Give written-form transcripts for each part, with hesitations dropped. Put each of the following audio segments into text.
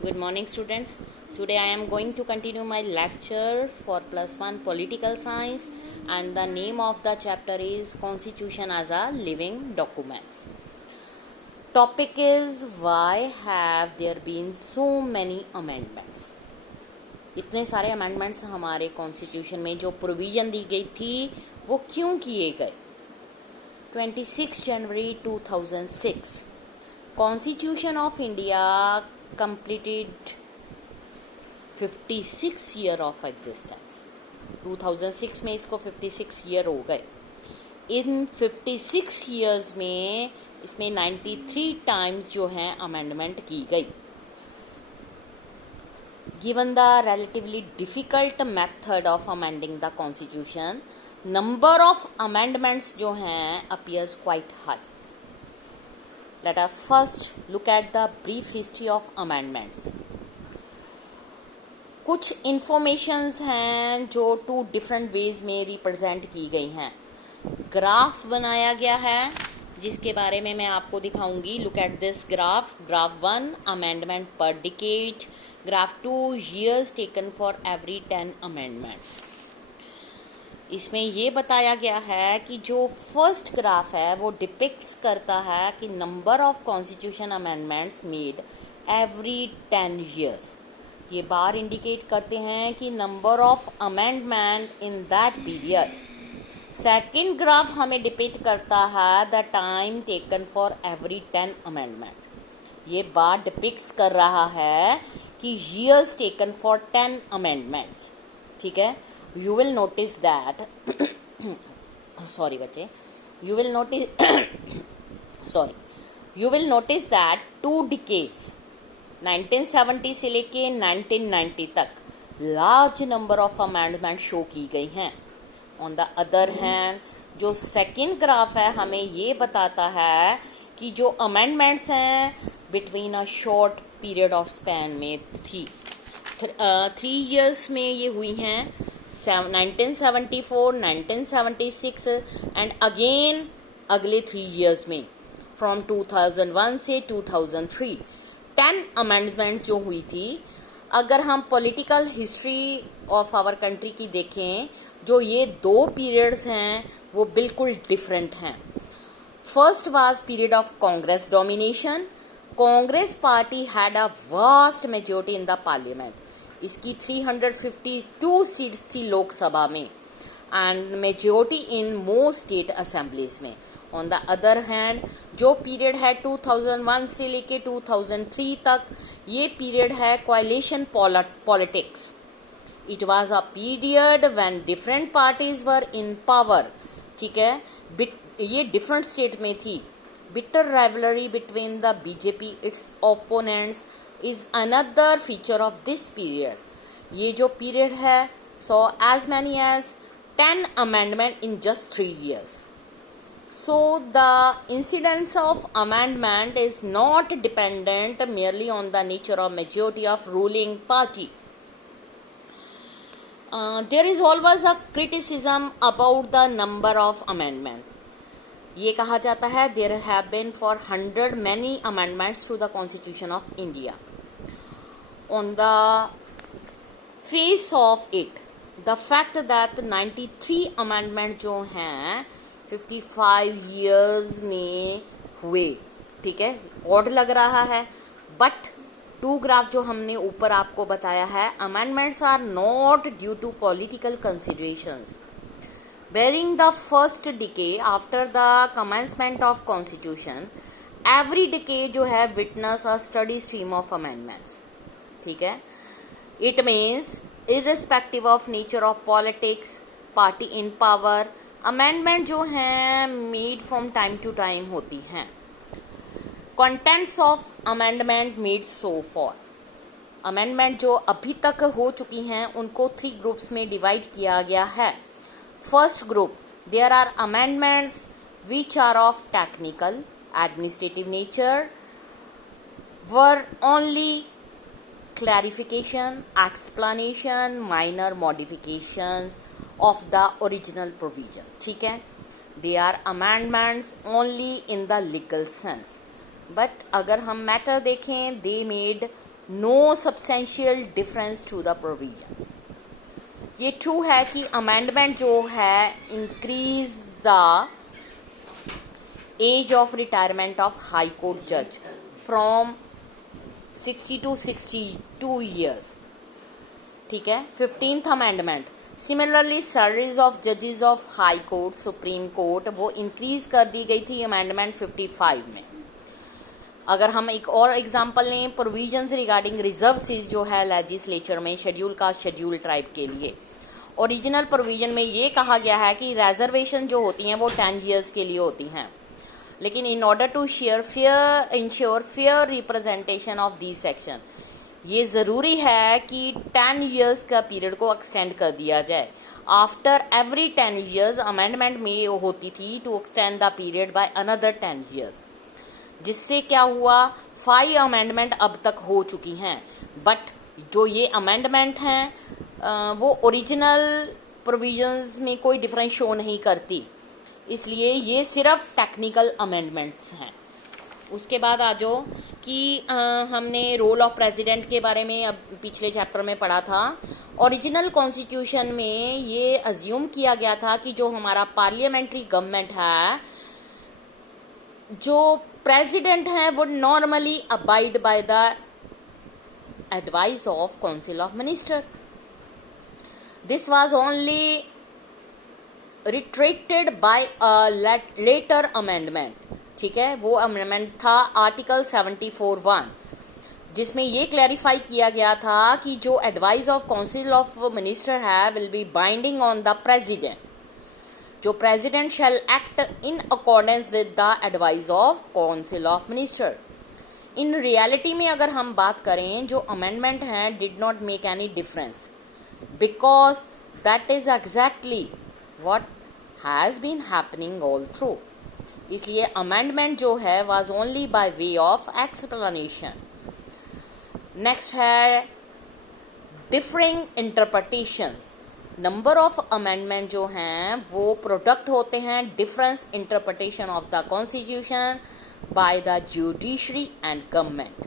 Good morning, students. Today I am going to continue my lecture for +1 Political Science, and the name of the chapter is Constitution as a Living Document. Topic is why have there been so many amendments? इतने सारे amendments हमारे constitution में जो provision दी गई थी वो क्यों किए गए? 26 जनवरी 2006 constitution of India completed 56 year of existence. 2006 में इसको 56 ईयर हो गए. इन 56 years में इसमें 93 टाइम्स जो हैं अमेंडमेंट की गई. Given the relatively difficult method of amending the constitution, number of amendments जो हैं appears quite high. Let us first look at the brief history of amendments. कुछ इंफॉर्मेशंस हैं जो 2 डिफरेंट वेज में रिप्रेजेंट की गई हैं. ग्राफ बनाया गया है जिसके बारे में मैं आपको दिखाऊंगी. Look at this graph. Graph 1 amendment per decade. Graph 2 years taken for every 10 amendments. इसमें ये बताया गया है कि जो फर्स्ट ग्राफ है वो डिपिक्ट्स करता है कि number of constitution amendments made every 10 years. ये बार इंडिकेट करते हैं कि number of amendment in that period. Second graph हमें डिपिक्ट करता है the time taken for every 10 amendment. ये बार डिपिक्ट्स कर रहा है कि years टेकन फॉर 10 अमेंडमेंट्स. ठीक है. You will notice that sorry बच्चे, you will notice that 2 decades 1970 से लेके 1990 तक large number of amendment show की गई हैं. ऑन द अदर हैंड जो सेकेंड ग्राफ है हमें ये बताता है कि जो अमेंडमेंट्स हैं between a short period of span में थी. 3 years में ये हुई हैं. 1974, 1976 एंड अगेन अगले 3 years में फ्रॉम 2001 से 2003 10 अमेंडमेंट जो हुई थी. अगर हम political history of our country की देखें जो ये 2 periods हैं वो बिल्कुल डिफरेंट हैं. First was period of Congress domination. Congress party had a vast majority in the parliament. इसकी 352 सीट्स थी लोकसभा में and majority in most state assemblies में. ऑन द अदर हैंड जो पीरियड है 2001 से लेके 2003 तक ये पीरियड है कोalition politics. It was a period when different parties were in power. ठीक है. ये डिफरेंट स्टेट में थी. Bitter rivalry between the BJP it's opponents is another feature of this period. ये जो period है saw as many as 10 amendment in just 3 years. So the incidence of amendment is not dependent merely on the nature of majority of ruling party. There is always a criticism about the number of amendment. ये कहा जाता है there have been for 100 many amendments to the Constitution of India. On the face of it, the fact that 93 amendment जो हैं 55 years में हुए. ठीक है. ऑड लग रहा है बट 2 ग्राफ जो हमने ऊपर आपको बताया है amendments are not due to political considerations. Bearing the first decay after the commencement of constitution, every decay जो है witness a steady stream of amendments. ठीक है. It means irrespective of nature of politics, party in power, amendment जो हैं made from time to time होती हैं. Contents of amendment made so far. Amendment जो अभी तक हो चुकी हैं उनको 3 groups में divide किया गया है. First group, there are amendments which are of technical, administrative nature, were only clarification, explanation, minor modifications of the original provision. ठीक है. They are amendments only in the legal sense. But अगर हम matter देखें, they made no substantial difference to the provisions. ये true है कि amendment जो है increase the age of retirement of high court जज फ्रॉम 60 to 62 ईयर्स। ठीक है। 15th amendment, similarly salaries of जजेस of high court, supreme court वो इंक्रीज कर दी गई थी अमेंडमेंट 55 में। अगर हम एक और एग्जांपल लें, प्रोविजंस रिगार्डिंग रिजर्व सीट जो है लेजिस्लेचर में शेड्यूल कास्ट शेड्यूल ट्राइब के लिए, ओरिजिनल प्रोविजन में ये कहा गया है कि रिजर्वेशन जो होती हैं वो 10 ईयर्स के लिए होती हैं, लेकिन in order to ensure fair representation of the section ये ज़रूरी है कि 10 ईयर्स का पीरियड को एक्सटेंड कर दिया जाए। आफ्टर एवरी 10 ईयर्स अमेंडमेंट में होती थी to extend the period by another 10 years, जिससे क्या हुआ 5 अमेंडमेंट अब तक हो चुकी हैं। बट जो ये अमेंडमेंट हैं वो ओरिजिनल प्रोविजंस में कोई डिफरेंस शो नहीं करती, इसलिए ये सिर्फ टेक्निकल अमेंडमेंट्स हैं। उसके बाद आ जाओ कि हमने रोल ऑफ प्रेसिडेंट के बारे में अब पिछले चैप्टर में पढ़ा था। ओरिजिनल कॉन्स्टिट्यूशन में ये अज्यूम किया गया था कि जो हमारा पार्लियामेंट्री गवर्नमेंट है, जो प्रेसिडेंट हैं would normally abide by the advice of council of minister. This was only reiterated by a later amendment. ठीक है, वो अमेंडमेंट था आर्टिकल 74(1), जिसमें ये क्लैरिफाई किया गया था कि जो advice of council of minister है will be binding on the president. जो president shall act in accordance with the advice of council of minister. In reality में अगर हम बात करें, जो अमेंडमेंट हैं did not make any difference, because that is exactly what has been happening all through. इसलिए amendment जो है was only by way of explanation. Next है differing interpretations. Number of amendment जो हैं वो प्रोडक्ट होते हैं difference interpretation of the constitution by the judiciary and government.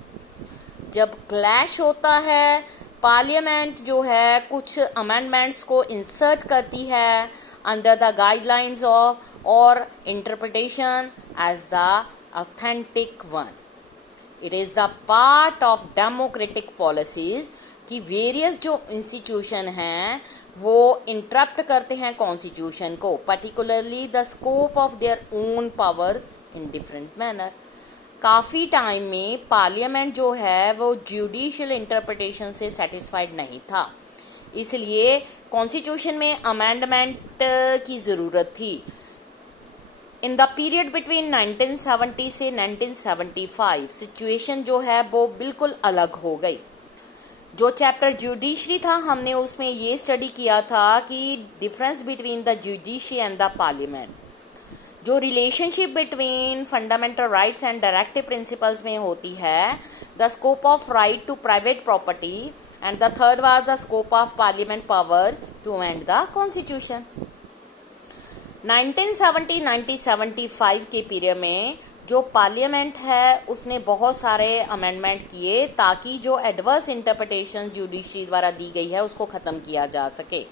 जब क्लैश होता है, पार्लियामेंट जो है कुछ अमेंडमेंट्स को इंसर्ट करती है under the guidelines of or interpretation as the authentic one. It is the part of democratic policies कि वेरियस जो इंस्टीट्यूशन हैं वो इंटरप्ट करते हैं कॉन्स्टिट्यूशन को, particularly the scope of their own powers in different manner. काफ़ी time में parliament जो है वो जुडिशियल इंटरप्रिटेशन से सेटिस्फाइड नहीं था, इसलिए कॉन्स्टिट्यूशन में अमेंडमेंट की ज़रूरत थी। इन द पीरियड बिटवीन 1970 से 1975 सिचुएशन जो है वो बिल्कुल अलग हो गई। जो चैप्टर जुडिशरी था हमने उसमें ये स्टडी किया था कि difference between the judiciary and the parliament, जो relationship between fundamental rights and directive principles में होती है, the scope of right to private property, and the third was the scope of parliament power to amend the constitution. 1970-1975 के period में जो parliament है उसने बहुत सारे अमेंडमेंट किए ताकि जो एडवर्स इंटरप्रिटेशन जुडिशरी द्वारा दी गई है उसको ख़त्म किया जा सके।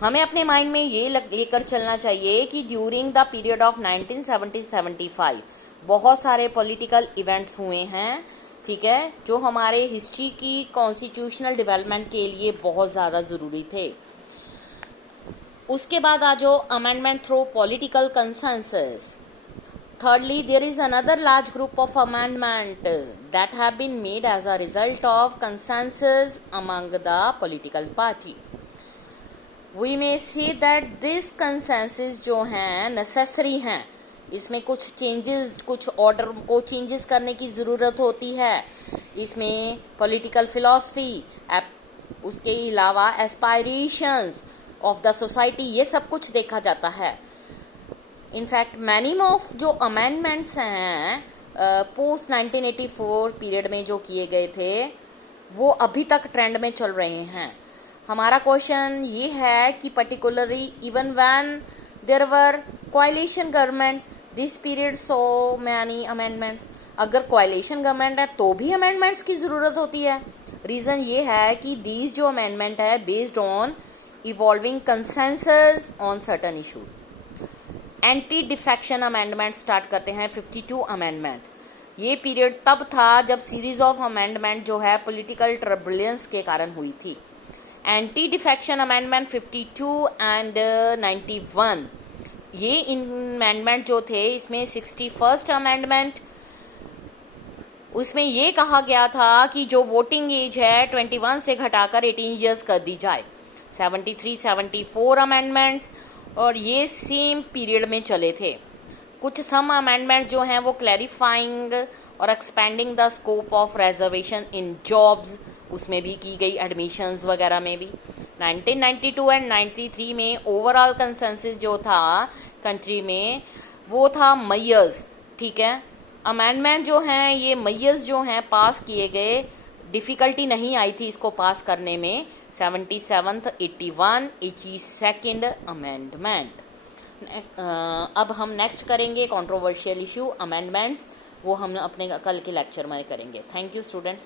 हमें अपने माइंड में ये लेकर चलना चाहिए कि ड्यूरिंग द पीरियड ऑफ 1970-75 बहुत सारे पॉलिटिकल इवेंट्स हुए हैं, ठीक है, जो हमारे हिस्ट्री की कॉन्स्टिट्यूशनल डेवलपमेंट के लिए बहुत ज़्यादा ज़रूरी थे। उसके बाद आ जो amendment through political consensus. Thirdly, there is another large group of amendment that have been made as a result of consensus among the political party. We may say that this consensus जो हैं necessary हैं, इसमें कुछ changes, कुछ order को changes करने की ज़रूरत होती है। इसमें पॉलिटिकल फिलॉसफी, उसके अलावा एस्पायरेशंस ऑफ द सोसाइटी, ये सब कुछ देखा जाता है। इनफैक्ट मैनी ऑफ जो अमेंडमेंट्स हैं पोस्ट 1984 पीरियड में जो किए गए थे वो अभी तक ट्रेंड में चल रहे हैं। हमारा क्वेश्चन ये है कि particularly even when there were coalition government, this period so many amendments. अगर कोalition गवर्नमेंट है तो भी अमेंडमेंट्स की ज़रूरत होती है। रीज़न ये है कि दीज जो अमेंडमेंट है based on evolving consensus on certain issue. Anti defection amendment start करते हैं 52 अमेंडमेंट। ये पीरियड तब था जब सीरीज ऑफ अमेंडमेंट जो है पॉलिटिकल टर्बुलेंस के कारण हुई थी। एंटी डिफेक्शन अमेंडमेंट 52 एंड 91, ये अमेंडमेंट जो थे इसमें 61st अमेंडमेंट, उसमें ये कहा गया था कि जो वोटिंग एज है 21 से घटाकर 18 ईयर्स कर दी जाए। 73, 74 अमेंडमेंट्स और ये सेम पीरियड में चले थे। कुछ सम अमेंडमेंट जो हैं वो क्लैरिफाइंग और expanding the scope of reservation in jobs, उसमें भी की गई, एडमिशन्स वगैरह में भी। 1992 एंड 93 में ओवरऑल कंसेंसस जो था कंट्री में वो था मयर्स, ठीक है। अमेंडमेंट जो हैं ये मयर्स जो हैं पास किए गए, डिफ़िकल्टी नहीं आई थी इसको पास करने में। 77th, 81, 82nd amendment. अब हम नेक्स्ट करेंगे कंट्रोवर्शियल इशू अमेंडमेंट्स, वो हम अपने कल के लेक्चर में करेंगे। Thank you students.